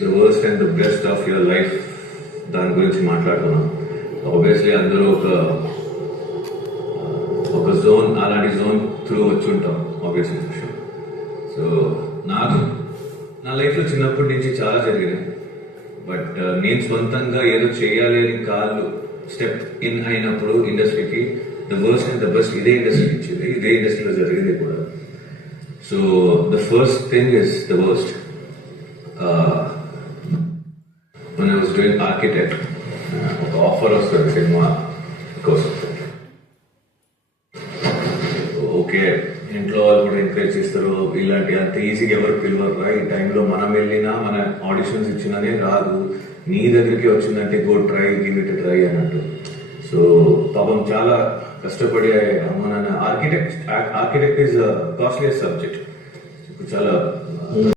The worst and the best of your life దాని గురించి మాట్లాడుతున్నాం. ఆబ్వియస్లీ అందరూ ఒక జోన్, అలాంటి జోన్ త్రూ వచ్చి ఉంటాం ఆబ్వియస్లీ. సో నా లైఫ్లో చిన్నప్పటి నుంచి చాలా జరిగినాయి. బట్ నేను సొంతంగా ఏదో చేయాలి అని కాళ్ళు స్టెప్ ఇన్ అయినప్పుడు ఇండస్ట్రీకి the worst and the best ఇదే ఇండస్ట్రీ ఇచ్చింది, ఇదే ఇండస్ట్రీలో జరిగింది కూడా. So the first thing is the worst. when I was doing architect, ఒక ఆఫర్ వస్తుంది సినిమా కోసం. ఓకే, ఇంట్లో వాళ్ళు కూడా ఎంకరేజ్ చేస్తారు, ఇలాంటి అంత ఈజీగా ఎవరు పిలవరు. ఈ టైంలో మనం వెళ్ళినా మన ఆడిషన్స్ ఇచ్చినదే రాదు, నీ దగ్గరికి వచ్చిందంటే go try, give it try అన్నట్టు. సో పాపం చాలా కష్టపడి మన ఆర్కిటెక్ట్ ఈజ్ కాస్ట్లీ సబ్జెక్ట్. చాలా